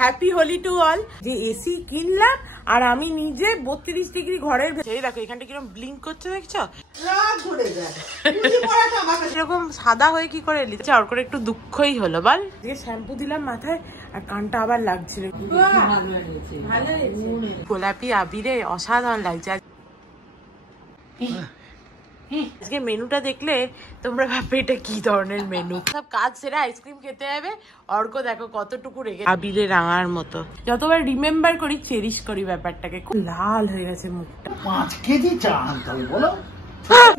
Happy Holi to all. যে AC কিনলাম আর আমি নিজে 32 ডিগ্রি ঘরের এই দেখো এখানটা কিরকম ব্লিঙ্ক করছে দেখছো, এরকম সাদা হয়ে কি করে লিখছে। আর করে একটু দুঃখই হলো বল, যে শ্যাম্পু দিলাম মাথায় আর কানটা আবার লাগছিল। গোলাপি আবিরে অসাধারণ লাগছে। আজকে মেনুটা দেখলে তোমরা ভাববে এটা কি ধরনের মেনু। সব কাজ সেরে আইসক্রিম খেতে যাবে, অর্ক দেখো কতটুকু রেখে আবিরে রাঙার মতো। যতবার রিমেম্বার করি চেরিশ করি ব্যাপারটাকে। খুব লাল হয়ে গেছে মুখটা। 5 কেজি চা আনতে বলো।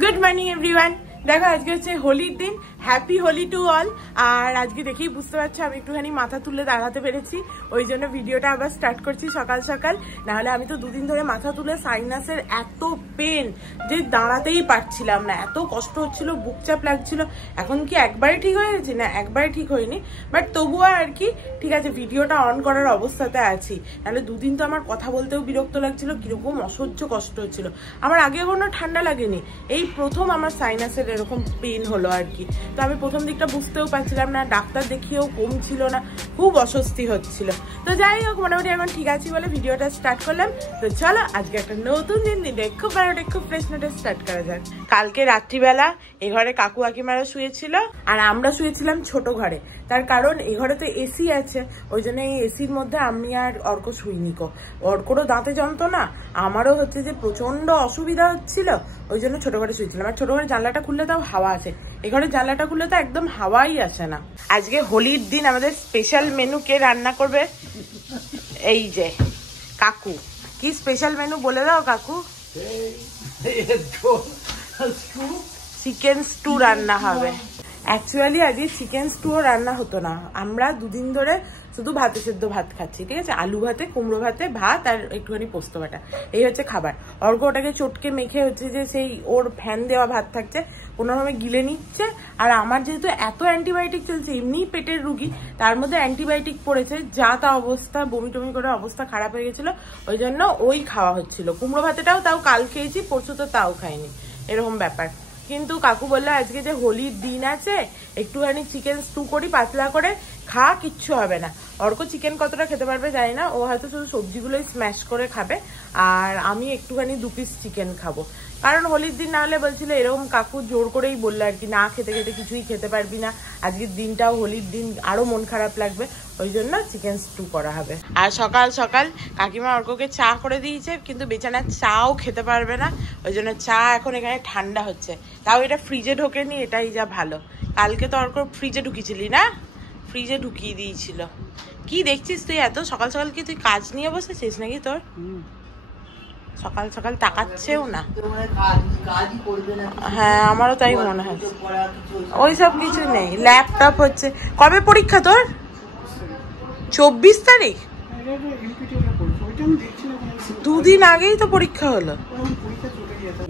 Good morning everyone. দেখো আজকে হচ্ছে হোলির দিন, হ্যাপি হোলি টু অল। আর আজকে দেখেই বুঝতে পারছো আমি একটুখানি মাথা তুলে দাঁড়াতে পেরেছি, ওই জন্য ভিডিওটা আবার স্টার্ট করছি সকাল সকাল। নাহলে আমি তো দুদিন ধরে মাথা তুলে সাইনাসের এত পেন যে দাঁড়াতেই পারছিলাম না, এত কষ্ট হচ্ছিল, বুক চাপ লাগছিল। এখন কি একবারে ঠিক হয়ে গেছি? না, একবারে ঠিক হয়নি, বাট তবুও আর কি ঠিক আছে, ভিডিওটা অন করার অবস্থাতে আছি। নাহলে দুদিন তো আমার কথা বলতেও বিরক্ত লাগছিল, কিরকম অসহ্য কষ্ট হচ্ছিল। আমার আগে কোনো ঠান্ডা লাগেনি, এই প্রথম আমার সাইনাসের এরকম পেন হলো আর কি। তো আমি প্রথম দিকটা বুঝতেও পারছিলাম না, ডাক্তার দেখিয়েও কমছিল না, খুব অস্বস্তি হচ্ছিল। তো যাই হোক মোটামুটি এখন ঠিক আছি বলে ভিডিওটা স্টার্ট করলাম। তো চলো আজকে একটা নতুন দিন খুব বারোটা খুব ফ্রেশ নোটে স্টার্ট করা যাক। কালকে রাত্রিবেলা এ ঘরে কাকু কাকিমারা শুয়েছিল আর আমরা শুয়েছিলাম ছোট ঘরে। তার কারণ এ ঘরে তো এসি আছে, ওই জন্য এই এসির মধ্যে আমি আর অর্ক শুইনি। অর্করও দাঁতে যন্ত্রণা, আমারও হচ্ছে যে প্রচন্ড অসুবিধা হচ্ছিল, ওই জন্য ছোট ঘরে শুয়েছিলাম। আর ছোট ঘরে জানলাটা খুললে তাও হাওয়া আসে, এ ঘরে জানলাটা খুললে তো একদম হাওয়াই আসে না। আজকে হোলির দিন আমাদের স্পেশাল মেনু কে রান্না করবে? এই যে কাকু। কি স্পেশাল মেনু বলে দাও কাকু। চিকেন স্টু রান্না হবে। অ্যাকচুয়ালি আজকে চিকেন স্টুও রান্না হতো না, আমরা দুদিন ধরে শুধু ভাতে সেদ্ধ ভাত খাচ্ছি, ঠিক আছে, আলু ভাতে, কুমড়ো ভাতে, ভাত আর একটুখানি পোস্ত বাটা, এই হচ্ছে খাবার। অর্ঘ্য ওটাকে চটকে মেখে হচ্ছে যে সেই ওর ফ্যান দেওয়া ভাত থাকছে কোনোভাবে গিলে নিচ্ছে। আর আমার যেহেতু এত অ্যান্টিবায়োটিক চলছে, এমনিই পেটের রুগী, তার মধ্যে অ্যান্টিবায়োটিক পড়েছে, যা তা অবস্থা, বমি টমি করে অবস্থা খারাপ হয়ে গেছিল, ওই জন্য ওই খাওয়া হচ্ছিল। কুমড়ো ভাতেটাও তাও কাল খেয়েছি, পরশু তো তাও খাইনি, এরকম ব্যাপার। কিন্তু কাকু বললো আজকে যে হোলির দিন আছে একটুখানি চিকেন স্টু করি পাতলা করে, খা, কিচ্ছু হবে না। অর্ক চিকেন কতটা খেতে পারবে জানি না, ও হয়তো শুধু সবজিগুলোই স্ম্যাশ করে খাবে, আর আমি একটুখানি 2 পিস চিকেন খাবো। কারণ হোলির দিন না হলে বলছিল, এরকম কাকু জোর করেই বললো আর কি, না খেতে খেতে কিছুই খেতে পারবি না, আজকের দিনটাও হোলির দিন, আরো মন খারাপ লাগবে, ওই জন্য চিকেন স্টু করা হবে। আর সকাল সকাল কাকিমা অর্ককে চা করে দিয়েছে, কিন্তু বেচারা চাও খেতে পারবে না, ওই জন্য চা এখন এখানে ঠান্ডা হচ্ছে। তাও এটা ফ্রিজে ঢোকেনি, এটাই যা ভালো। কালকে তো অর্ক ফ্রিজে ঢুকিয়েছিলি না, ফ্রিজে ঢুকিয়ে দিয়েছিল। কি দেখছিস তুই এত সকাল সকাল? কি তুই কাজ নিয়ে বসেছিস নাকি? তোর সকাল সকাল তাকাচ্ছেও না। হ্যাঁ আমারও তাই মনে হয়, ওইসব কিছু নেই, ল্যাপটপ হচ্ছে। কবে পরীক্ষা তোর? 24 তারিখ? 2 দিন আগেই তো পরীক্ষা হলো।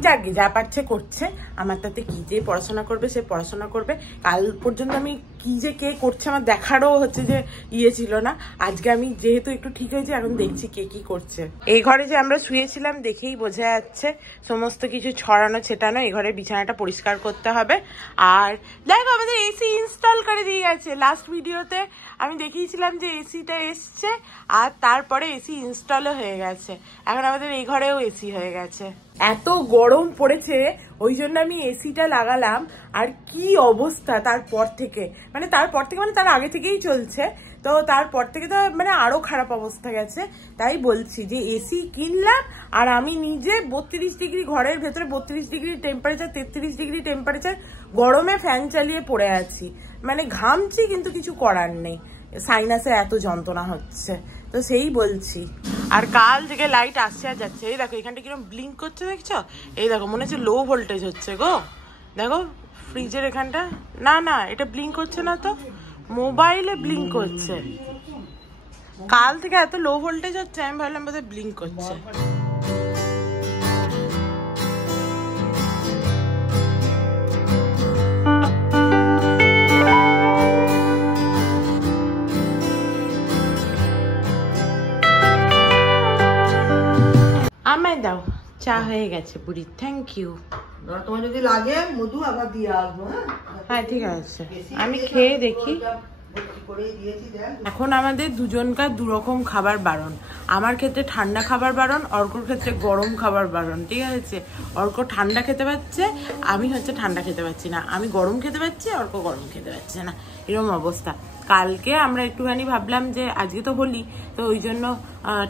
যাক যা পারছে করছে, আমার তাতে কি, যে পড়াশোনা করবে সে পড়াশোনা করবে। কাল পর্যন্ত আমি কি যে কে করছে আমার দেখারও হচ্ছে যে ইয়ে ছিল না। আজকে আমি যেহেতু একটু ঠিক হয়েছে, এখন দেখছি কে কি করছে। এই ঘরে যে আমরা শুয়েছিলাম দেখেই বোঝা যাচ্ছে সমস্ত কিছু ছড়ানো ছেটানো। এই ঘরে বিছানাটা পরিষ্কার করতে হবে। আর দেখো আমাদের এসি ইনস্টল করে দিয়ে গেছে। লাস্ট ভিডিওতে আমি দেখিয়েছিলাম যে এসিটা এসছে, আর তারপরে এসি ইনস্টলও হয়ে গেছে। এখন আমাদের এই ঘরেও এসি হয়ে গেছে। এত গরম পড়েছে ওই জন্য আমি এসিটা লাগালাম। আর কি অবস্থা তারপর থেকে, মানে তার আগে থেকেই চলছে, তো তারপর থেকে তো মানে আরো খারাপ অবস্থা গেছে। তাই বলছি যে এসি কিনলাম আর আমি নিজে 32 ডিগ্রি ঘরের ভেতরে, 32 ডিগ্রি টেম্পারেচার, 33 ডিগ্রি টেম্পারেচার গরমে ফ্যান চালিয়ে পড়ে আছি, মানে ঘামছি কিন্তু কিছু করার নেই, সাইনাসে এত যন্ত্রণা হচ্ছে। তো সেই বলছি। আর কাল থেকে লাইট আসছে আর যাচ্ছে। এই দেখো এখানটা কিরকম ব্লিঙ্ক করছে দেখছো, এই দেখো মনে হচ্ছে লো ভোল্টেজ হচ্ছে গো। দেখো ফ্রিজের এখানটা, না না এটা ব্লিঙ্ক হচ্ছে না তো, মোবাইলে ব্লিঙ্ক করছে। কাল থেকে এত লো ভোল্টেজ হচ্ছে, আমি ভাবলাম বোধহয় ব্লিঙ্ক করছে। আমায় দাও, চা হয়ে গেছে বুড়ি, থ্যাংক ইউ। তোমার যদি লাগে মধু আবার দিয়ে আসবো। হ্যাঁ ঠিক আছে, আমি খেয়ে দেখি। এখন আমাদের দুজনকার দুরকম খাবার বারণ। আমার ক্ষেত্রে ঠান্ডা খাবার বারণ, অর্কর ক্ষেত্রে গরম খাবার বারণ। ঠিক আছে, অর্ক ঠান্ডা খেতে পাচ্ছে, আমি হচ্ছে ঠান্ডা খেতে পাচ্ছি না, আমি গরম খেতে পাচ্ছি, অর্ক গরম খেতে পাচ্ছে না, এরকম অবস্থা। কালকে আমরা একটুখানি ভাবলাম যে আজকে তো হোলি, তো ওই জন্য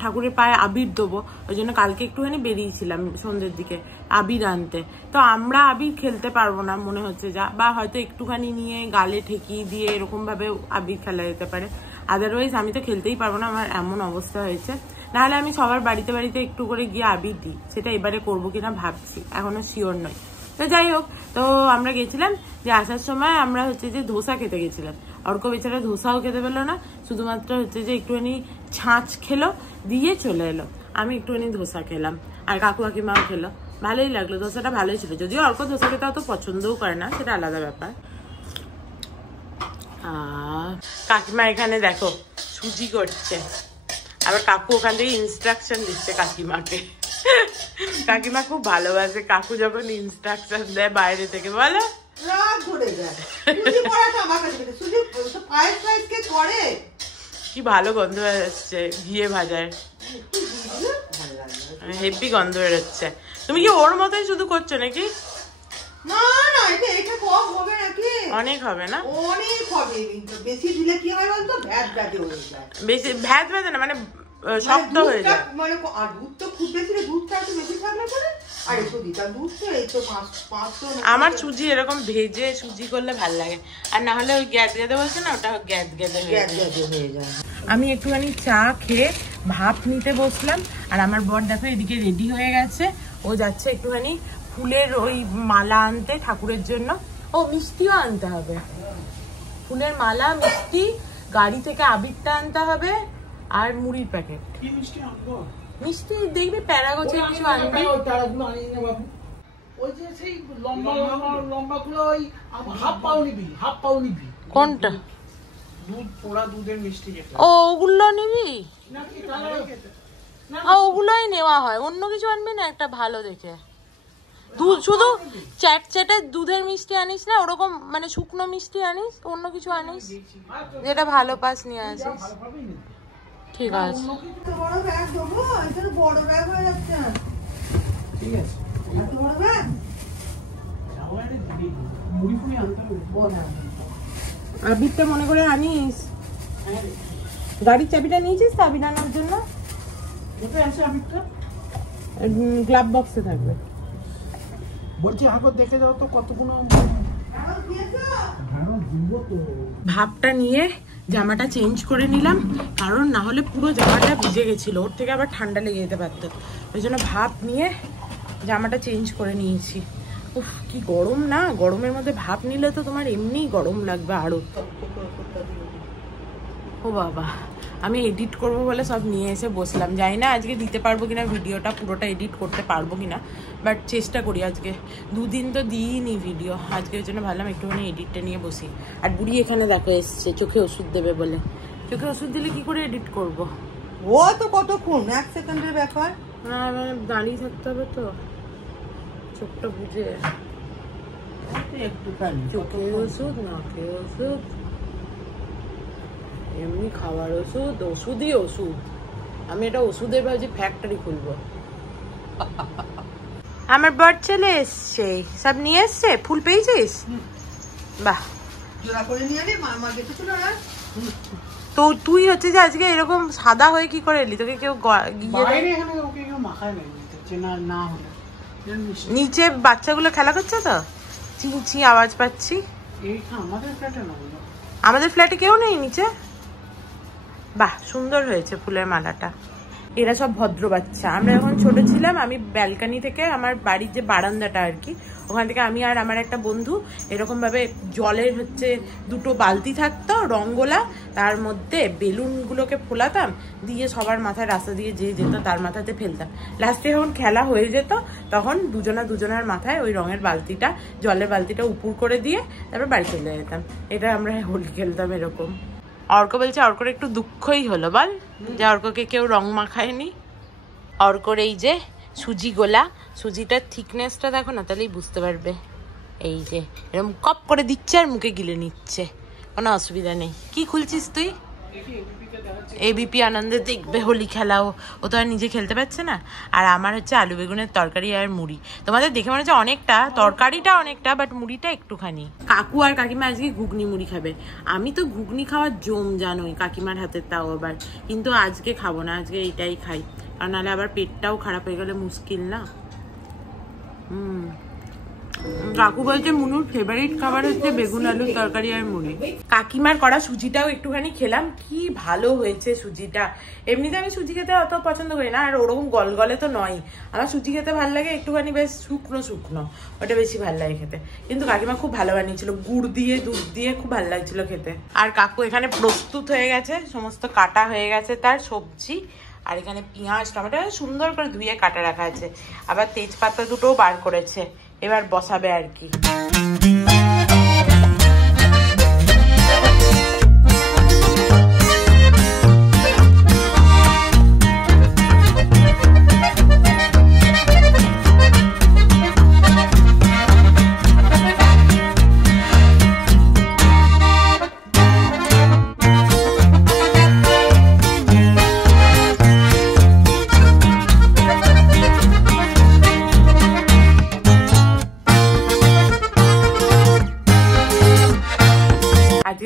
ঠাকুরের পায়ে আবির দেবো, ওই জন্য কালকে একটুখানি বেরিয়েছিলাম সন্ধ্যের দিকে আবির আনতে। তো আমরা আবির খেলতে পারবো না মনে হচ্ছে, যা বা হয়তো একটুখানি নিয়ে গালে ঠেকিয়ে দিয়ে এরকম ভাবে আবির খেলা যেতে পারে, আদারওয়াইজ আমি তো খেলতেই পারবো না, আমার এমন অবস্থা হয়েছে। নাহলে আমি সবার বাড়িতে বাড়িতে একটু করে গিয়ে আবির দিই, সেটা এবারে করবো কিনা ভাবছি, এখনো শিওর নয়। তো যাই হোক, তো আমরা গেছিলাম যে আসার সময় আমরা হচ্ছে যে ধোসা খেতে গেছিলাম। অর্ক বেচারা ধোসাও খেতে পেলো না, শুধুমাত্র হচ্ছে যে একটুখানি ছাঁচ খেলো, দিয়ে চলে এলো। আমি একটুখানি ধোসা খেলাম, আর কাকু কাকিমাও খেলো, ভালোই লাগলো, ধোসাটা ভালোই ছিল। যদিও অর্ক ধোসা খেতে অত পছন্দও করে না, সেটা আলাদা ব্যাপার। কাকিমা এখানে দেখো সুজি করছে, আবার কাকু ওখান থেকে ইনস্ট্রাকশন দিচ্ছে কাকিমাকে। কাকিমা খুব ভালোবাসে কাকু যখন ইনস্ট্রাকশন দেয় বাইরে থেকে, বলো কি ভালো গন্ধ বেরোচ্ছে ঘিয়ে ভাজার, হেভি গন্ধ বেরোচ্ছে। তুমি কি ওর মতোই শুধু করছো নাকি? না না, এটা কম হবে নাকি? অনেক হবে না? অনেক হবে, বেশি দিলে কি হয় বলতো, ভ্যাট ভ্যাটে হয়ে যায়। বেশি ভ্যাট ভ্যাটে না, মানে শক্ত হয়ে যায়। মানে আর দুধ তো খুব বেশি না, দুধটা একটু বেশি থাকলে পরে আর একটু দিতাম দুধ, তো এই তো 500। আমার সুজি এরকম ভেজে সুজি করলে ভাল লাগে, আর না হলে ওই গ্যাদ গেদে বলছে না, ওটা গ্যাদ গেদে হয়ে যায়। আমি একটুখানি চা খেয়ে ভাপ নিতে বসলাম, আর আমার বর দেখো এদিকে রেডি হয়ে গেছে, ও যাচ্ছে একটুখানি ফুলের ওই মালা আনতে ঠাকুরের জন্য। ও মিষ্টিও আনতে হবে, ফুলের মালা, মিষ্টি, গাড়ি থেকে আবিরটা আনতে হবে, আর মুড়ির প্যাকেট। মিষ্টি দেখবি প্যারাগোছে কিছু আনবি। কোনটা? ও ওগুলো নিবি? ওগুলোই নেওয়া হয়, অন্য কিছু আনবি না একটা ভালো দেখে। দুধ শুধু চ্যাটচ্যাটে দুধের মিষ্টি আনিস না, ওরকম মানে শুকনো মিষ্টি আনিস, অন্য কিছু আনিস যেটা ভালো পাস নিয়ে আসিস। ঠিক আছে, বড় ব্যাগ দেবো, এটা বড় ব্যাগ হয়ে যাচ্ছে। ঠিক আছে, এত বড় ব্যাগ আবিরটা মনে করে আনিস। গাড়ির চাবিটা নিয়েছিস তো আবির আনার জন্য? গ্লাভ বক্সে থাকবে বলছি। আগর দেখে যাও তো কতগুলো ভাবটা নিয়ে জামাটা চেঞ্জ করে নিলাম, কারণ না হলে পুরো জামাটা ভিজে গেছিল, ওর থেকে আবার ঠান্ডা লেগে যেতে পারতো, ওই জন্য ভাব নিয়ে জামাটা চেঞ্জ করে নিয়েছি। উফ কি গরম না, গরমের মধ্যে ভাব নিলে তো তোমার এমনিই গরম লাগবে আরো। ও বাবা, আমি এডিট করব বলে সব নিয়ে এসে বসলাম, জানি না আজকে দিতে পারবো কিনা ভিডিওটা, পুরোটা এডিট করতে পারবো কিনা, বাট চেষ্টা করি। আজকে দুদিন তো দিইনি ভিডিও, আজকে ওই জন্য ভাবলাম একটুখানি এডিটটা নিয়ে বসি। আর বুড়ি এখানে দেখো এসছে চোখে ওষুধ দেবে বলে। চোখে ওষুধ দিলে কি করে এডিট করব? ও তো কতক্ষণ, 1 সেকেন্ডের ব্যাপার। না মানে দাঁড়িয়ে থাকতে হবে তো, চোখটা বুঝে। একটুখানি চোখে ওষুধ, নাকে ওষুধ, এমনি খাবার ওষুধ, ওষুধই ওষুধ। আমি এটা ওষুধের ভাবছি ফ্যাক্টরি খুলবো। আমার বর চলে এসছে, সব নিয়ে এসছে। ফুল পেয়েছিস? বাহ, জোড়া করে নিয়ে আরে মামা গেছে ছিল না। তো তুই হচ্ছে যে আজকে এরকম সাদা হয়ে কি করে এলি? তোকে কেউ নিচে বাচ্চাগুলো খেলা করছে তো, চিঁচি আওয়াজ পাচ্ছি। আমাদের ফ্ল্যাটে কেউ নেই নিচে? বাহ, সুন্দর হয়েছে ফুলের মালাটা। এরা সব ভদ্র বাচ্চা। আমরা যখন ছোট ছিলাম, আমি ব্যালকানি থেকে আমার বাড়ির যে বারান্দাটা আর কি, ওখান থেকে আমি আর আমার একটা বন্ধু এরকম ভাবে জলের হচ্ছে 2টো বালতি থাকতো রঙ্গোলা, তার মধ্যে বেলুনগুলোকে ফোলাতাম, দিয়ে সবার মাথায় রাস্তা দিয়ে যে যেত তার মাথাতে ফেলতাম। লাস্টে যখন খেলা হয়ে যেত তখন দুজনার মাথায় ওই রঙের বালতিটা, জলের বালতিটা উপর করে দিয়ে তারপর বাড়ি চলে যেতাম। এটা আমরা হোলি খেলতাম এরকম। অর্ক বলছে অর্কর একটু দুঃখই হলো বল, যে অর্ককে কেউ রং মাখায়নি। অর্কর এই যে সুজি গোলা, সুজিটার থিকনেসটা দেখো না, তাহলেই বুঝতে পারবে। এই যে এরকম কপ করে দিচ্ছে আর মুখে গিলে নিচ্ছে, কোনো অসুবিধা নেই। কি খুলছিস তুই? এবিপি আনন্দে দেখবে হোলি খেলাও, ও তো আর নিজে খেলতে পারছে না। আর আমার হচ্ছে আলু বেগুনের তরকারি আর মুড়ি। তোমাদের দেখে মনে হচ্ছে অনেকটা, তরকারিটা অনেকটা, বাট মুড়িটা একটুখানি। কাকু আর কাকিমা আজকে ঘুগনি মুড়ি খাবে। আমি তো ঘুগনি খাওয়ার জম জানোই, কাকিমার হাতের তাও আবার, কিন্তু আজকে খাবো না, আজকে এইটাই খাই, কারণ নাহলে আবার পেটটাও খারাপ হয়ে গেলে মুশকিল না। কাকু বলছে মুনুর ফেভারিট খাবার হচ্ছে বেগুন আলুর তরকারি আর মুড়ি। কাকিমার করা সুজিটাও একটুখানি খেলাম, কি ভালো হয়েছে সুজিটা। এমনিতে আমি সুজি খেতে অত পছন্দ করি না, আর ওরকম গলগলে তো নয়, আমার সুজি খেতে ভালো লাগে একটুখানি বেশ শুকনো শুকনো, ওটা বেশি ভালো লাগে খেতে। কিন্তু কাকিমা খুব ভালো বানিয়েছিল, গুড় দিয়ে দুধ দিয়ে, খুব ভালো লাগছিল খেতে। আর কাকু এখানে প্রস্তুত হয়ে গেছে, সমস্ত কাটা হয়ে গেছে তার সবজি, আর এখানে পেঁয়াজ টমেটো সুন্দর করে ধুয়ে কাটা রাখা আছে, আবার তেজপাতা দুটোও বার করেছে, এবার বসাবে আর কি।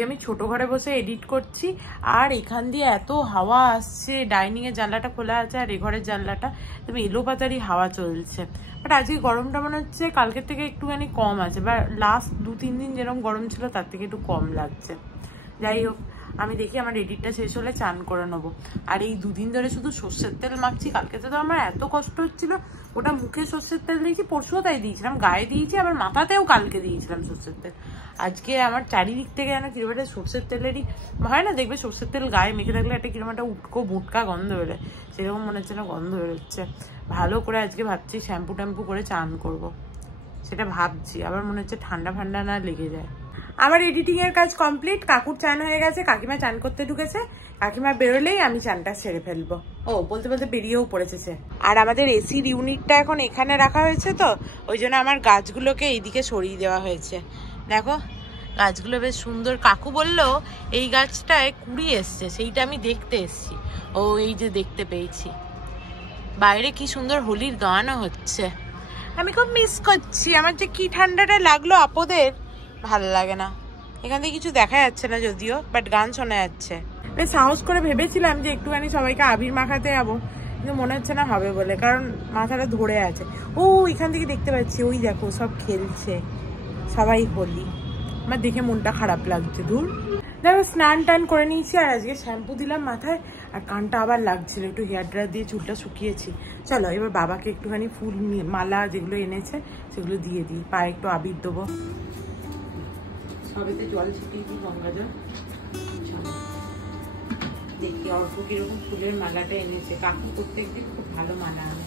আমি ছোট ঘরে বসে এডিট করছি, আর এখান দিয়ে এত হাওয়া আসছে, ডাইনিং এর জানলাটা খোলা আছে আর এই ঘরের জানলাটা, তবে এলোপাতারি হাওয়া চলছে। বাট আজকে গরমটা মনে হচ্ছে কালকের থেকে একটুখানি কম আছে, বা লাস্ট 2-3 দিন যেরকম গরম ছিল তার থেকে একটু কম লাগছে। যাই হোক, আমি দেখি আমার এডিটটা শেষ হলে চান করে নেবো। আর এই 2 দিন ধরে শুধু সর্ষের তেল মাখছি, কালকে তো আমার এত কষ্ট হচ্ছিল, ওটা মুখে সর্ষের তেল দিয়েছি, পরশুও তাই দিয়েছিলাম, গায়ে দিয়েছি, আবার মাথাতেও কালকে দিয়েছিলাম সর্ষের তেল। আজকে আমার চারিদিক থেকে যেন কিরকম একটা সর্ষের তেলেরই হয় না, দেখবে সর্ষের তেল গায়ে মেখে থাকলে একটা কিরকম একটা উটকো বুটকা গন্ধ বেরোয়, সেরকম মনে হচ্ছে না গন্ধ বেরোচ্ছে। ভালো করে আজকে ভাবছি শ্যাম্পু ট্যাম্পু করে চান করব, সেটা ভাবছি, আবার মনে হচ্ছে ঠান্ডা ফান্ডা না লেগে যায়। আমার এডিটিং এর কাজ কমপ্লিট, কাকুর চান হয়ে গেছে, কাকিমা চান করতে ঢুকেছে, কাকিমা বেরোলেই আমি চানটা সেরে ফেলবো। ও বলতে বলতে বেরিয়েও পড়েছে। আর আমাদের এসির ইউনিটটা এখন এখানে রাখা হয়েছে, তো ওই জন্য আমার গাছগুলোকে এইদিকে সরিয়ে দেওয়া হয়েছে। দেখো গাছগুলো বেশ সুন্দর। কাকু বললো এই গাছটায় কুড়ি এসছে, সেইটা আমি দেখতে এসছি। ও এই যে দেখতে পেয়েছি, বাইরে কি সুন্দর হোলির গানও হচ্ছে, আমি খুব মিস করছি। আমার যে কি ঠান্ডাটা লাগলো আপদের, ভালো লাগে না। এখান থেকে কিছু দেখা যাচ্ছে না যদিও, বাট গান শোনা যাচ্ছে। বেশ সাহস করে ভেবেছিলাম যে একটুখানি সবাইকে আবির মাখাতে যাবো, কিন্তু মনে হচ্ছে না হবে বলে, কারণ মাথাটা ধরে আছে। ও এখান থেকে দেখতে পাচ্ছি, ওই দেখো সব খেলছে, সবাই হোলি। আমার দেখে মনটা খারাপ লাগছে। ধুর, দেখো স্নান টান করে নিয়েছি, আর আজকে শ্যাম্পু দিলাম মাথায়, আর কানটা আবার লাগছিল, একটু হেয়ার ড্রায়ার দিয়ে চুলটা শুকিয়েছি। চলো এবার বাবাকে একটুখানি ফুল মালা যেগুলো এনেছে সেগুলো দিয়ে দিই, পায়ে একটু আবির দেবো। সবেতে জল ছিটিয়ে দিই, গঙ্গা জল। দেখি অল্প কিরকম ফুলের মালাটা এনেছে কাকু, প্রত্যেকদিন খুব ভালো মালা আনে।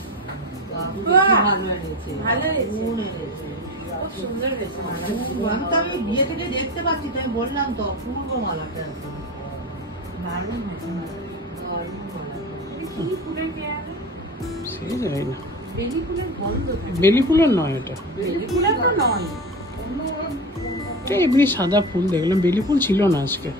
ভালো হয়েছে, খুব সুন্দর হয়েছে মালা। আমি তো আমি বিয়ে থেকে দেখতে পাচ্ছি, তাই বললাম তো পূর্ব মালাটা দারুণ হয়েছে। কি ফুলের পেয়ারা সেই জানি না, বেলি ফুলের গন্ধ। বেলি ফুলের নয়, এটা বেলি ফুলের তো নয়, এটা এমনি সাদা ফুল দেখলাম, বেলি ফুল ছিল না আজকে।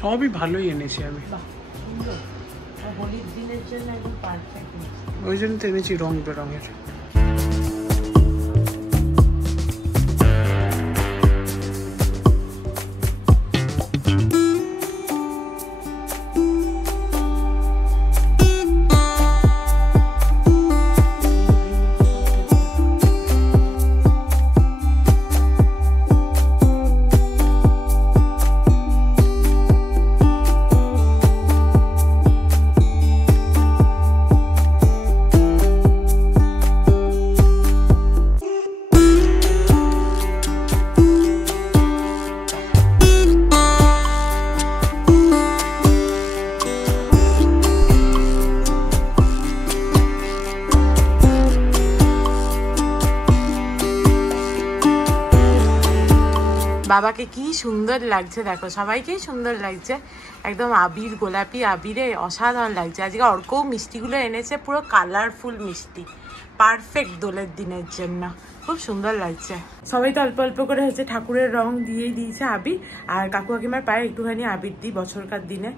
সবই ভালোই এনেছি আমি, হোলির দিনের জন্য একদম পারফেক্ট, ওই জন্য তো এনেছি রং বেরঙের। বাবাকে কি সুন্দর লাগছে দেখো, সবাইকেই সুন্দর লাগছে, একদম আবির গোলাপি আবিরে অসাধারণ লাগছে। আজকে অর্কও মিষ্টিগুলো এনেছে, পুরো কালারফুল মিষ্টি, পারফেক্ট দোলের দিনের জন্য, খুব সুন্দর লাগছে। সবাই তো অল্প অল্প করে হচ্ছে ঠাকুরের রং দিয়েই দিয়েছে আবির, আর কাকু কাকিমার পায়ে একটুখানি আবির দিই বছরকার দিনে।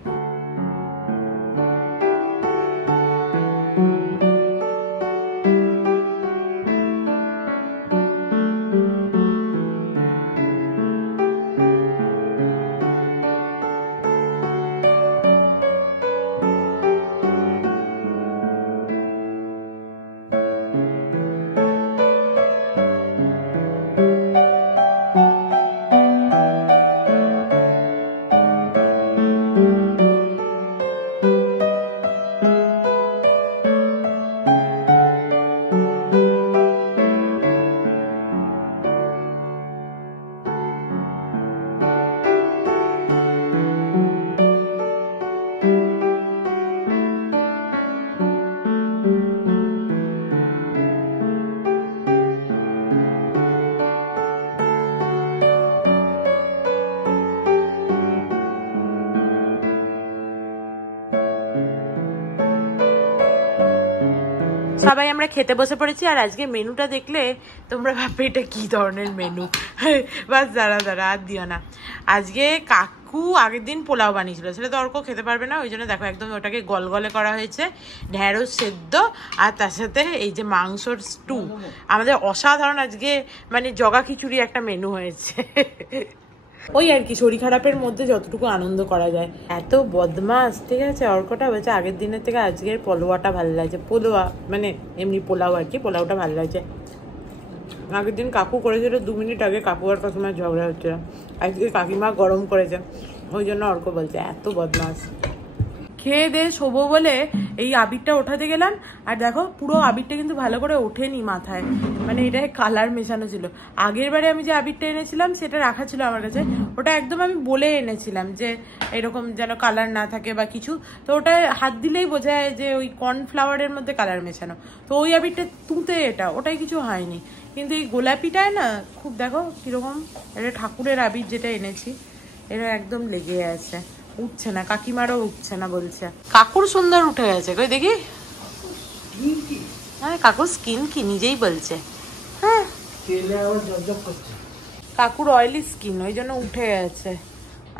সবাই আমরা খেতে বসে পড়েছি, আর আজকে মেনুটা দেখলে তোমরা ভাববে এটা কি ধরনের মেনু। বাস দাঁড়া আর দিও না। আজকে কাকু আগের দিন পোলাও বানিয়েছিল, সেটা তো অর্ক খেতে পারবে না, ওই জন্য দেখো একদম ওটাকে গলগলে করা হয়েছে, ঢেঁড়স সেদ্ধ, আর তার সাথে এই যে মাংসর স্টু। আমাদের অসাধারণ আজকে মানে জগা খিচুড়ি একটা মেনু হয়েছে। ওই আর কি শরীর খারাপের মধ্যে যতটুকু আনন্দ করা যায়। এত বদমাস, ঠিক আছে। অর্কটা বলছে আগের দিনের থেকে আজকের পোলোয়াটা ভালো লাগছে, পোলোয়া মানে এমনি পোলাও আর কি, পোলাওটা ভালো লাগছে। আগের দিন কাকু করেছিল 2 মিনিট আগে, কাকু আর কাকিমার ঝগড়া হচ্ছিল, আজকে কাকিমা গরম করেছে, ওই জন্য অর্ক বলছে এত বদমাস। খেয়ে দিয়ে শোবো বলে এই আবিরটা ওঠাতে গেলাম, আর দেখো পুরো আবিরটা কিন্তু ভালো করে ওঠেনি মাথায়, মানে এটা কালার মেশানো ছিল। আগের বারে আমি যে আবিরটা এনেছিলাম সেটা রাখা ছিল আমার কাছে, ওটা একদম আমি বলে এনেছিলাম যে এরকম যেন কালার না থাকে বা কিছু, তো ওটা হাত দিলেই বোঝা যায় যে ওই কর্নফ্লাওয়ারের মধ্যে কালার মেশানো, তো ওই আবিরটা তুঁতে ওটাই কিছু হয়নি। কিন্তু এই গোলাপিটায় না খুব দেখো কিরকম, এটা ঠাকুরের আবির যেটা এনেছি, এটা একদম লেগে আছে, উঠছে না, কাকিমারও উঠছে না বলছে। কাকুর সুন্দর উঠে গেছে, কই দেখি। হ্যাঁ কাকুর স্কিন কি নিজেই বলছে, হ্যাঁ কাকুর অয়েলি স্কিন, ওই জন্য উঠে গেছে।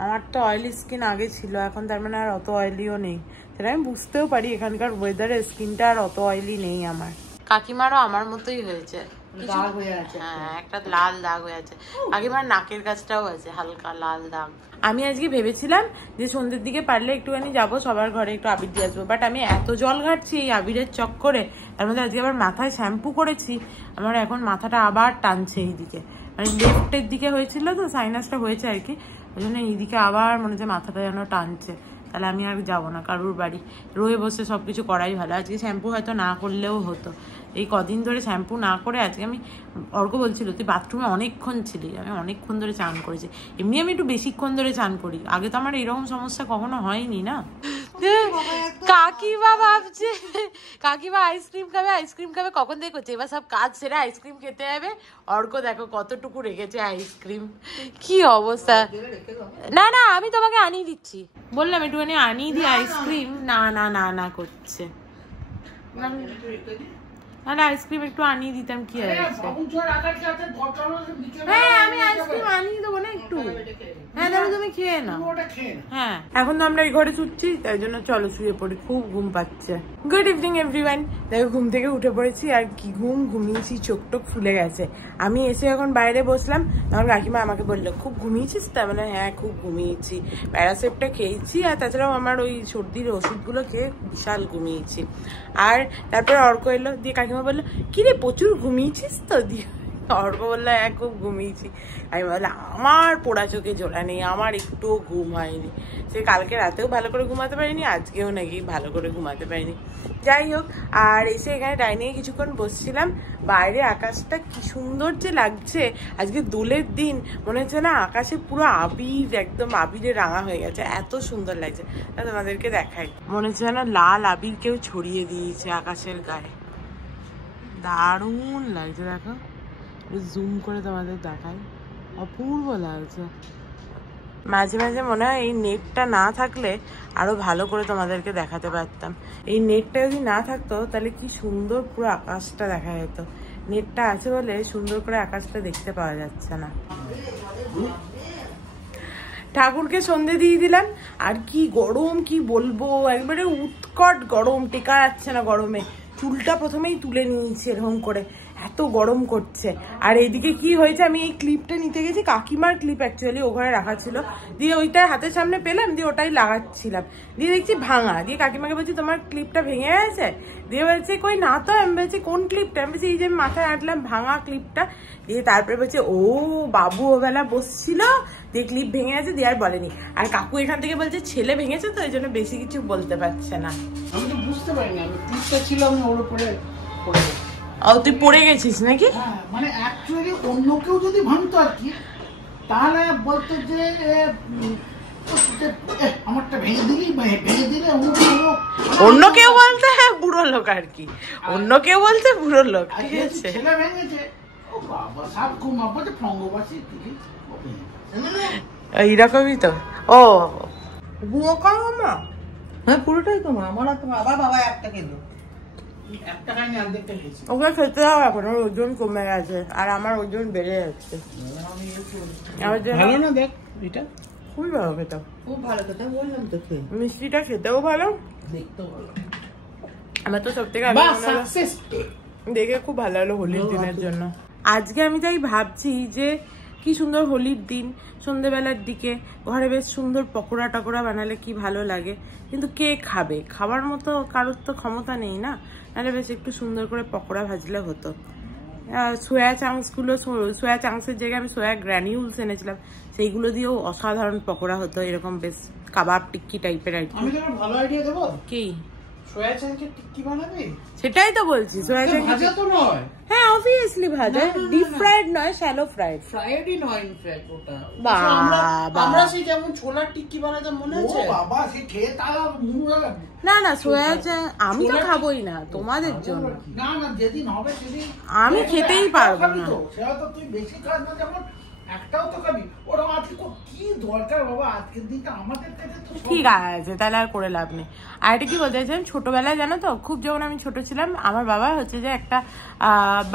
আমার তো অয়েলি স্কিন আগে ছিল, এখন তার মানে আর অত অয়েলিও নেই, সেটা আমি বুঝতেও পারি, এখানকার ওয়েদারে স্কিনটা আর অত অয়েলি নেই আমার। কাকিমারও আমার মতোই হয়েছে, হ্যাঁ একটা লাল দাগ হয়ে আছে, কাকিমার নাকের কাছটাও আছে হালকা লাল দাগ। আমি আজকে ভেবেছিলাম যে সন্ধ্যের দিকে পারলে একটুখানি যাবো সবার ঘরে, একটু আবির দিয়ে আসবো, বাট আমি এত জল ঘাটছি এই আবিরের চক্করে, তার মধ্যে আজকে আবার মাথায় শ্যাম্পু করেছি, আমার এখন মাথাটা আবার টানছে এইদিকে, মানে লেফটের দিকে হয়েছিল তো সাইনাসটা হয়েছে আর কি, ওই জন্য এইদিকে আবার মনে হচ্ছে মাথাটা যেন টানছে। তাহলে আমি আর যাবো না কারুর বাড়ি, রয়ে বসে সবকিছু করাই ভালো। আজকে শ্যাম্পু হয়তো না করলেও হতো, এই কদিন ধরে শ্যাম্পু না করে আজকে আমি, অর্ক বলছিল তুই বাথরুমে অনেকক্ষণ ছিলি, আমি অনেকক্ষণ ধরে চান করেছি, এমনি আমি একটু বেশিক্ষণ ধরে চান করি, আগে তো আমার এরকম সমস্যা কখনো হয়নি না। কাকিমা ভাবছে কাকিমা আইসক্রিম খাবে, আইসক্রিম খাবে, কখন থেকে করছে, এবার সব কাজ সেরে আইসক্রিম খেতে যাবে। অর্ক দেখো কতটুকু রেখেছে আইসক্রিম, কি অবস্থা। না না আমি তোমাকে আনিয়ে দিচ্ছি, বললাম একটুখানি আনিয়ে দিই আইসক্রিম, না না না না করছে, না আইসক্রিম একটু আনিয়ে দিতাম কি হয়েছে। হ্যাঁ আমি আইসক্রিম আনিয়ে দেবো না একটু, হ্যাঁ তাহলে তুমি খেয়ে নাও। হ্যাঁ এখন তো আমরা এই ঘরে শুচ্ছি, তাই জন্য চলো শুয়ে পড়ি, খুব ঘুম পাচ্ছে। গুড ইভিনিং এভরিওয়ান, দেখো ঘুম থেকে উঠে পড়েছি, আর কি ঘুমিয়েছি, চোখ টোক ফুলে গেছে। আমি এসে এখন বাইরে বসলাম, তখন কাকিমা আমাকে বললো খুব ঘুমিয়েছিস, তা মানে হ্যাঁ খুব ঘুমিয়েছি, প্যারাসেপটা খেয়েছি, আর তাছাড়াও আমার ওই সর্দির ওষুধগুলো খেয়ে বিশাল ঘুমিয়েছি। আর তারপরে অর্ক এলো, দিয়ে কাকিমা বললো কি রে প্রচুর ঘুমিয়েছিস তো, দিয়ে অর্ক বললো হ্যাঁ খুব ঘুমিয়েছি। আমি বললাম আমার পোড়া চোখে জোড়া নেই, আমার একটুও ঘুম হয়নি, সে কালকে রাতেও ভালো করে ঘুমাতে পারিনি, আজকেও নাকি ভালো করে ঘুমাতে পারিনি। যাই হোক, আর এসে এখানে ডাইনিংয়ে কিছুক্ষণ বসছিলাম, বাইরে আকাশটা কি সুন্দর যে লাগছে, আজকে দোলের দিন, মনে হচ্ছে না আকাশে পুরো আবির, একদম আবিরে রাঙা হয়ে গেছে, এত সুন্দর লাগছে। তা তোমাদেরকে দেখাই, মনে হচ্ছে না লাল আবির কেউ ছড়িয়ে দিয়েছে আকাশের গায়ে, দারুণ লাগছে। দেখো জুম করে তোমাদের দেখাই, অপূর্ব লাগছে। মাঝে মাঝে মনে হয় এই নেটটা না থাকলে আরো ভালো করে তোমাদেরকে দেখাতে পারতাম। এই নেটটা যদি না থাকতো তাহলে কি সুন্দর পুরো আকাশটা দেখা যেত। নেটটা আছে বলে সুন্দর করে আকাশটা দেখতে পাওয়া যাচ্ছে না। ঠাকুরকে সন্ধে দিয়ে দিলাম। আর কি গরম কি বলবো, একবারে উৎকট গরম, টেকা যাচ্ছে না গরমে। চুলটা প্রথমেই তুলে নিয়েছি এরকম করে, এত গরম করছে। আর এইদিকে কি হয়েছে, আমি এই ক্লিপটা নিতে গেছি, কাকিমার ক্লিপ অ্যাকচুয়ালি ও ঘরে রাখা ছিল, দিয়ে ওইটা হাতের সামনে পেলাম, দিয়ে ওটাই লাগাচ্ছিলাম, দিয়ে দেখছি ভাঙা। দিয়ে কাকিমাকে বলছি তোমার ক্লিপটা ভেঙে গেছে? দিয়ে বলছে কই না তো। আমি বলছি কোন ক্লিপটা? আমি বলছি এই যে মাথায় আঁটলাম ভাঙা ক্লিপটা। দিয়ে তারপরে বলছে ও বাবু ওবেলা বসছিল, দিয়ে ক্লিপ ভেঙে গেছে, দিয়ে আর বলেনি। আর কাকু এখান থেকে বলছে ছেলে ভেঙেছে তো এই জন্য বেশি কিছু বলতে পারছে না। আমি তো বুঝতে পারিনি, আমি ক্লিপটা ছিল আমি ওর উপরে পড়ে গেছি। ও তুই পড়ে গেছিস নাকি? হ্যাঁ, মানে অ্যাকচুয়ালি অন্য কেউ যদি ভাঙতো আর কি, তাহলে বলতো যে আমারটা ভেঙে দিলে অন্য কেউ বলতে হ্যাঁ বুড়ো লোক আর কি, অন্য কেউ বলতে বুড়ো লোক, ঠিক আছে। ছেলে ভেঙেছে, ও বাবা সব ঘুমাবো যে ফঙ্গবাসী এইরকমই তো। ও বুড়ো কম মা? হ্যাঁ পুরোটাই তো মা। আমার তো বাবা বাবা একটা খেলো, একটা খাইনি অর্ধেকটা খেয়েছি। ওকে খেতে হবে এখন, ওর ওজন কমে গেছে আর আমার ওজন বেড়ে যাচ্ছে। ভালো না দেখ, এটা খুবই ভালো খেতাম, খুব ভালো কথা বললাম তো। খেয়ে মিষ্টিটা খেতেও ভালো, দেখতেও ভালো। আমার তো সব থেকে দেখে খুব ভালো হলো হোলির দিনের জন্য। আজকে আমি তাই ভাবছি যে কি সুন্দর হোলির দিন, সন্ধ্যেবেলার দিকে ঘরে বেশ সুন্দর পকোড়া টকোড়া বানালে কি ভালো লাগে, কিন্তু কে খাবে? খাবার মতো কারোর তো ক্ষমতা নেই না, নাহলে বেশ একটু সুন্দর করে পকোড়া ভাজলে হতো। সোয়া চাংসগুলো, সোয়া চাংসের জায়গায় আমি সোয়া গ্র্যানিউলস এনেছিলাম, সেইগুলো দিয়েও অসাধারণ পকোড়া হতো, এরকম বেশ কাবাব টিক্কি টাইপের আর কি। আমি তোকে ভালো আইডিয়া দেবো। কি? সোয়া চাংসের টিক্কি বানাবে? সেটাই তো বলছি, সোয়া চাংস ভাজা তো নয়। হ্যাঁ অবভিয়াসলি ভাজা, ডিপ ফ্রাইড নয়, শ্যালো ফ্রাইড। ফ্রাইডই নয় ইনফ্যাক্ট ওটা। বাবা আমরা সেই যেমন ছোলার টিক্কি বানাতাম মনে আছে? ও বাবা সে খেয়ে তারা মুড়া। না না সোয়া চাংস আমি তো খাবোই না, তোমাদের জন্য। না না যেদিন হবে সেদিন আমি খেতেই পারবো না। সেটা তো তুই বেশি খাস না, যেমন একটাও তো খাবি। ওরা আজকে কি দরকার বাবা, আজকের দিনটা আমাদের কাছে তো ঠিক আছে, তাহলে আর করে লাভ নেই। আর এটা কি বলতে চাইছিলাম, ছোটবেলায় জানো তো, খুব যখন আমি ছোট ছিলাম, আমার বাবা হচ্ছে যে একটা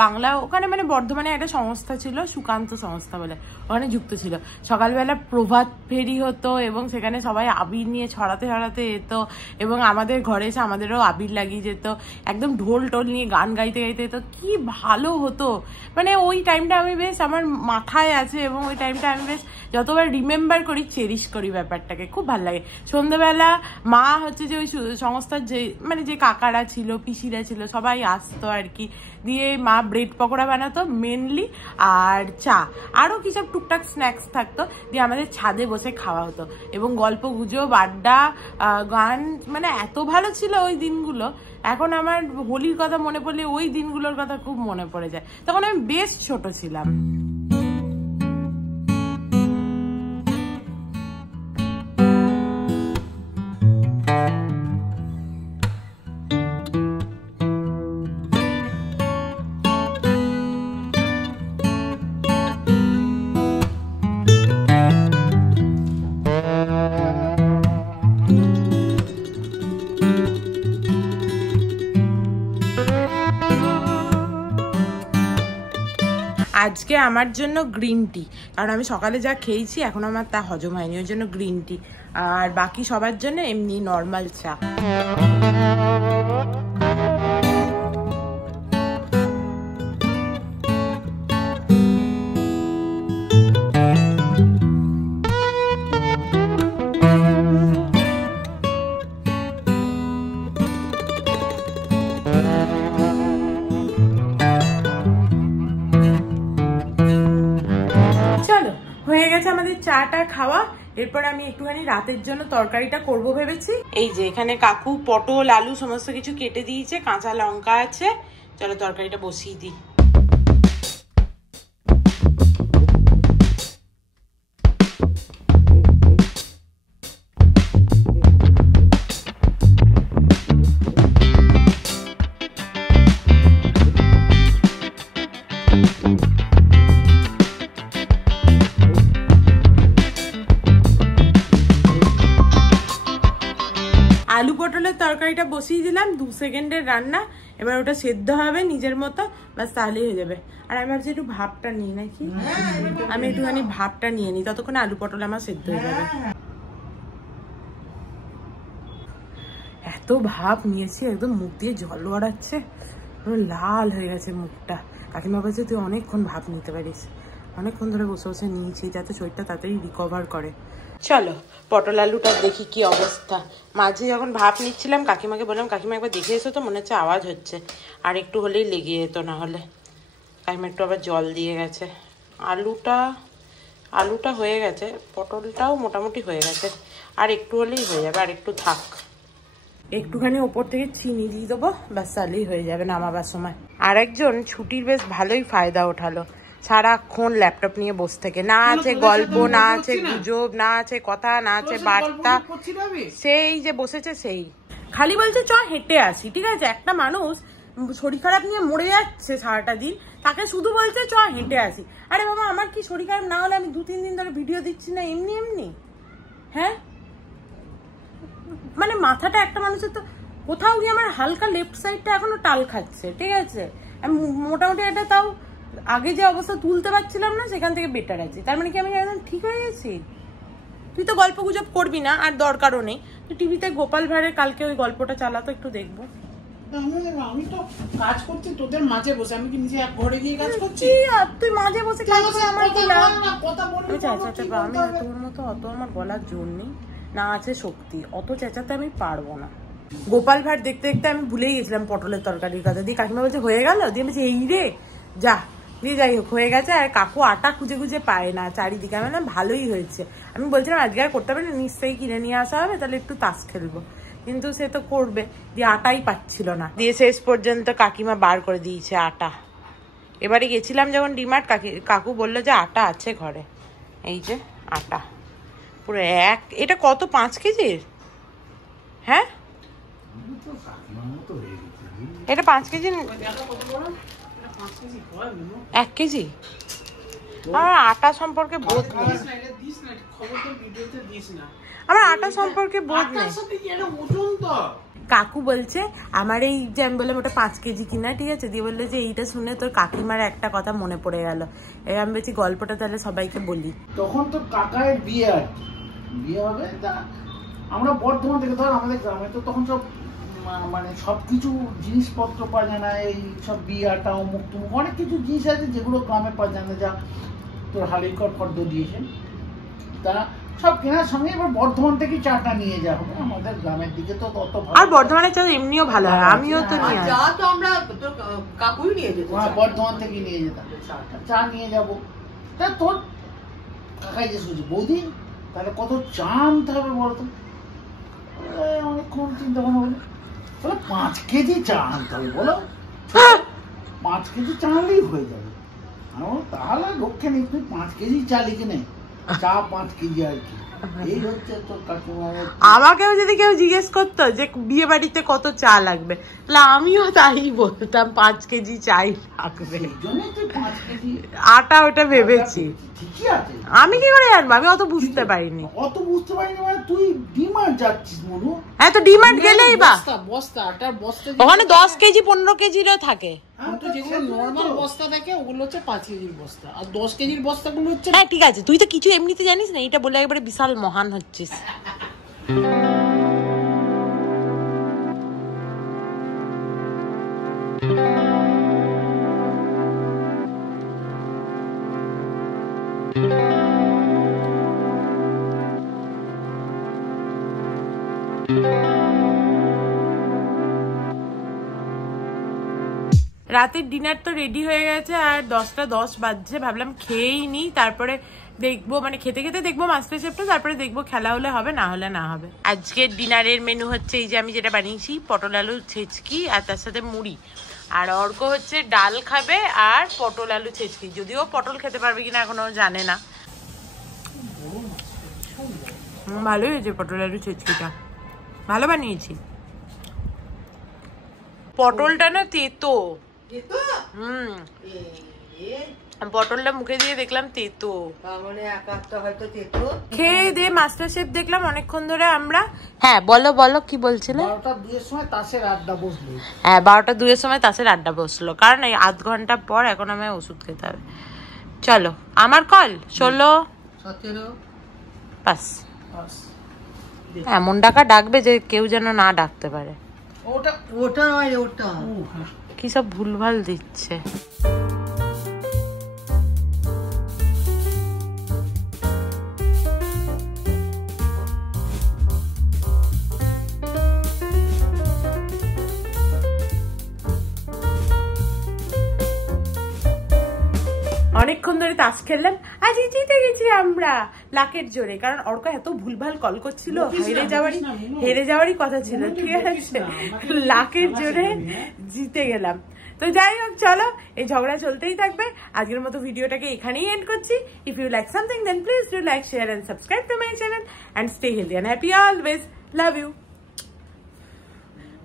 বাংলা ওখানে মানে বর্ধমানে একটা সংস্থা ছিল, সুকান্ত সংস্থা বলে, ওখানে যুক্ত ছিল। সকালবেলা প্রভাত ফেরি হতো এবং সেখানে সবাই আবির নিয়ে ছড়াতে ছড়াতে যেত এবং আমাদের ঘরে এসে আমাদেরও আবির লাগিয়ে যেত, একদম ঢোল টোল নিয়ে গান গাইতে গাইতে যেত, কি ভালো হতো। মানে ওই টাইমটা আমি বেশ আমার মাথায় আছে এবং ওই টাইমটা আমি বেশ যতবার রিমেম্বার করি, চেরিশ করি ব্যাপারটাকে, খুব ভালো লাগে। সন্ধ্যাবেলা মা হচ্ছে যে ওই সংস্থার যে মানে যে কাকারা ছিল, পিসিরা ছিল, সবাই আসতো আর কি, দিয়ে মা ব্রেড পকোড়া বানাতো মেনলি, আর চা, আরও কি সব টুকটাক স্ন্যাক্স থাকতো, দিয়ে আমাদের ছাদে বসে খাওয়া হতো এবং গল্প গুজব আড্ডা গান, মানে এত ভালো ছিল ওই দিনগুলো। এখন আমার হোলির কথা মনে পড়লে ওই দিনগুলোর কথা খুব মনে পড়ে যায়, তখন আমি বেশ ছোট ছিলাম। আজকে আমার জন্য গ্রিন টি, কারণ আমি সকালে যা খেয়েছি এখন আমার তা হজম হয়নি, ওই জন্য গ্রিন টি। আর বাকি সবার জন্য এমনি নর্মাল চা। হয়ে গেছে আমাদের চাটা খাওয়া, এরপর আমি একটুখানি রাতের জন্য তরকারিটা করব ভেবেছি। এই যে এখানে কাকু পটল আলু সমস্ত কিছু কেটে দিয়েছে, কাঁচা লঙ্কা আছে, চলো তরকারিটা বসিয়ে দিই। পটলের তরকারিটা বসিয়ে দিলাম, 2 সেকেন্ডের রান্না। এবার ওটা সেদ্ধ হবে নিজের মতো, ব্যাস তাহলেই হয়ে যাবে। আর আমি ভাবছি একটু ভাপটা নিই নাকি, আমি একটুখানি ভাপটা নিয়ে নিই, ততক্ষণে আলু পটল আমার সেদ্ধ হয়ে যাবে। এত ভাপ নিয়েছি, একদম মুখ দিয়ে জল গড়াচ্ছে, লাল হয়ে গেছে মুখটা। কাকিমা বলছে তুই অনেকক্ষণ ভাপ নিতে পারিস। অনেকক্ষণ ধরে বসে বসে নিয়েছি যাতে শরীরটা তাড়াতাড়ি রিকভার করে। চলো পটল আলুটা দেখি কি অবস্থা। মাঝে যখন ভাপ নিচ্ছিলাম কাকিমাকে বললাম কাকিমা একবার দেখে এসো তো, মনে হচ্ছে আওয়াজ হচ্ছে। আর একটু হলেই লেগে যেত, না হলে। কাকিমা একটু আবার জল দিয়ে গেছে। আলুটা হয়ে গেছে, পটলটাও মোটামুটি হয়ে গেছে, আর একটু হলেই হয়ে যাবে, আর একটু থাক। একটুখানি ওপর থেকে চিনি দিয়ে দেবো, ব্যাস তাহলেই হয়ে যাবে নামাবার সময়। আর একজন ছুটির বেশ ভালোই ফায়দা ওঠালো, সারাক্ষণ ল্যাপটপ নিয়ে বসে থেকে, না আছে গল্প, না আছে গুজব, না আছে কথা, না আছে বার্তা, সেই যে বসেছে সেই খালি বলছে চ হেঁটে আসি। ঠিক আছে, একটা মানুষ শরীর খারাপ নিয়ে মরে যাচ্ছে সারাটা দিন, তাকে শুধু বলছে চ হেঁটে আসি। আরে বাবা, আমার কি শরীর খারাপ না হলে আমি 2-3 দিন ধরে ভিডিও দিচ্ছি না এমনি এমনি? হ্যাঁ, মানে মাথাটা একটা মানুষের তো কোথাও গিয়ে আমার হালকা লেফট সাইডটা এখনো টাল খাচ্ছে। ঠিক আছে, আমি মোটামুটি এটা তাও আগে যে অবস্থা তুলতে পারছিলাম না সেখান থেকে বেটার আছি। তার মানে কি আমি একদম ঠিক হয়ে গেছি? তুই তো গল্প গুজব করবি না, আর দরকারও নেই। তুই টিভিতে গোপাল ভাঁড়ের কালকে ওই গল্পটা চালাতো, একটু দেখবো। আমি তো কাজ করছি তোদের মাঝে বসে, আমি কি নিজে এক ঘরে গিয়ে কাজ করছি? তুই মাঝে বসে কাজ করছিস, আমার কি লাভ? কথা বলবি, আমি তোর মতো অত আমার গলার জোর নেই, না আছে শক্তি, অত চেঁচাতে আমি পারবো না। গোপাল ভাঁড় দেখতে দেখতে আমি ভুলেই গেছিলাম পটলের তরকারির কথা। দিয়ে কাকিমা বলছে হয়ে গেল, দিয়ে বলছে এই রে যা, দিয়ে যাই হোক হয়ে গেছে। আর কাকু আটা খুঁজে খুঁজে পায় না চারিদিকে। আমি না ভালোই হয়েছে, আমি বলছিলাম আজকে আর করতে পারি না, নিশ্চয়ই কিনে নিয়ে আসা হবে, তাহলে একটু তাস খেলবো। কিন্তু সে তো করবে, দিয়ে আটাই পাচ্ছিল না, দিয়ে শেষ পর্যন্ত কাকিমা বার করে দিয়েছে আটা। এবারে গেছিলাম যখন ডিমার্ট, কাকু বললো যে আটা আছে ঘরে, এই যে আটা পুরো এটা কত 5 কেজির? হ্যাঁ, এটা 5 কেজি, 1 কেজি। আমার আটা সম্পর্কে বোধ নেই, আমার আটা সম্পর্কে বোধ নেই। কাকু বলছে আমার এই যে, আমি বললাম ওটা 5 কেজি কিনা, ঠিক আছে, দিয়ে বললো যে এইটা শুনে তোর কাকিমার একটা কথা মনে পড়ে গেল। আমি বলছি গল্পটা তাহলে সবাইকে বলি। তখন তো কাকায়ের বিয়ে, আর বিয়ে হবে, আমরা বর্ধমান থেকে, ধর আমাদের গ্রামে তো তখন সব মানে সবকিছু জিনিসপত্র পাওয়া যায় না, এই সব বিয়াটা অমুক তুমুক অনেক কিছু জিনিস আছে যেগুলো গ্রামে পাওয়া যায় না, যা তোর হালিকর ফর্দ দিয়েছে, তা সব কেনার সঙ্গে এবার বর্ধমান থেকে চাটা নিয়ে যাওয়া হবে। আমাদের গ্রামের দিকে তো তত ভালো, আর বর্ধমানের চা এমনিও ভালো হয়, আমিও তো নিয়ে আসি। চা তো আমরা কাকুই নিয়ে যেত, বর্ধমান থেকে নিয়ে যেতাম, চা নিয়ে যাবো। তা তোর কাকাই যে শুনছি বৌদি তাহলে কত চা আনতে হবে বলতো, অনেকক্ষণ চিন্তা ভাবনা বলে 5 কেজি চা আনতে হবে, বলো 5 কেজি চা আনলেই হয়ে যাবে। তাহলে রক্ষে নেই, তুই 5 কেজি চা লিখে নে, চা 5 কেজি আর কি। এই হচ্ছে তোর কাকিমার। আমাকেও যদি কেউ জিজ্ঞেস করতো যে বিয়ে বাড়িতে কত চা লাগবে, তাহলে আমিও তাই বলতাম 5 কেজি চাই লাগবে। আটা ওটা ভেবেছি, আমি কি করে জানবো, আমি অত বুঝতে পারিনি। মানে তুই ডিমার্ট যাচ্ছিস মনু? হ্যাঁ, তো ডিমার্ট গেলেই বা বস্তা আটার বস্তা ওখানে 10 কেজি 15 কেজিরও থাকে। কিন্তু যেগুলো নরমাল বস্তা থাকে ওগুলো হচ্ছে 5 কেজির বস্তা, আর 10 কেজির বস্তাগুলো হচ্ছে। হ্যাঁ ঠিক আছে, তুই তো কিছু এমনিতে জানিস না, এটা বলে একবারে বিশাল মহান হচ্ছিস। রাতের ডিনার তো রেডি হয়ে গেছে, আর 10টা 10 বাজছে। ভাবলাম খেয়েই নিই, তারপরে দেখবো, মানে খেতে খেতে দেখবো মাস্টার শেফটা, তারপরে দেখবো খেলা হলে হবে, না হলে না হবে। আজকের ডিনারের মেনু হচ্ছে এই যে আমি যেটা বানিয়েছি, পটল আলু ছেচকি আর তার সাথে মুড়ি। আর অর্ক হচ্ছে ডাল খাবে আর পটল আলু ছেচকি, যদিও পটল খেতে পারবে কিনা এখনো জানে না। ভালোই হয়েছে পটল আলু ছেচকিটা, ভালো বানিয়েছি। পটলটা না তেতো, পটলটা মুখে দিয়ে দেখলাম তেতো, তার মানে একাত্তর হয়তো তেতো। খেয়ে দিয়ে মাস্টার শেফ দেখলাম অনেকক্ষণ ধরে আমরা। হ্যাঁ বলো বলো কি বলছিলে? 12টা-2 সময় তাসের আড্ডা বসলো। হ্যাঁ 12টা-2 সময় তাসের আড্ডা বসলো, কারণ এই আধ ঘন্টা পর এখন আমায় ওষুধ খেতে হবে। চলো আমার কল 16 17 পাস। এমন ডাকা ডাকবে যে কেউ যেন না ডাকতে পারে। ওটা ওটা নয় ওটা। কি সব ভুলভাল দিচ্ছে। অনেকক্ষণ ধরে তাস খেললাম, আজ জিতে গেছি আমরা লাকের জোরে, কারণ অর্ক এত ভুলভাল কল করছিল, হেরে যাওয়ারই কথা ছিল, ঠিক আছে, লাকের জোরে জিতে গেলাম। তো যাই হোক চলো, এই ঝগড়া চলতেই থাকবে। আজকের মতো ভিডিওটাকে এখানেই এন্ড করছি। If you like something then please do like, share and subscribe to my channel and stay healthy and happy always. Love you,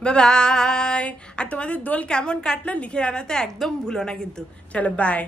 bye bye. আর তোমাদের দোল কেমন কাটলো লিখে জানাতে একদম ভুলো না কিন্তু। চলো বাই।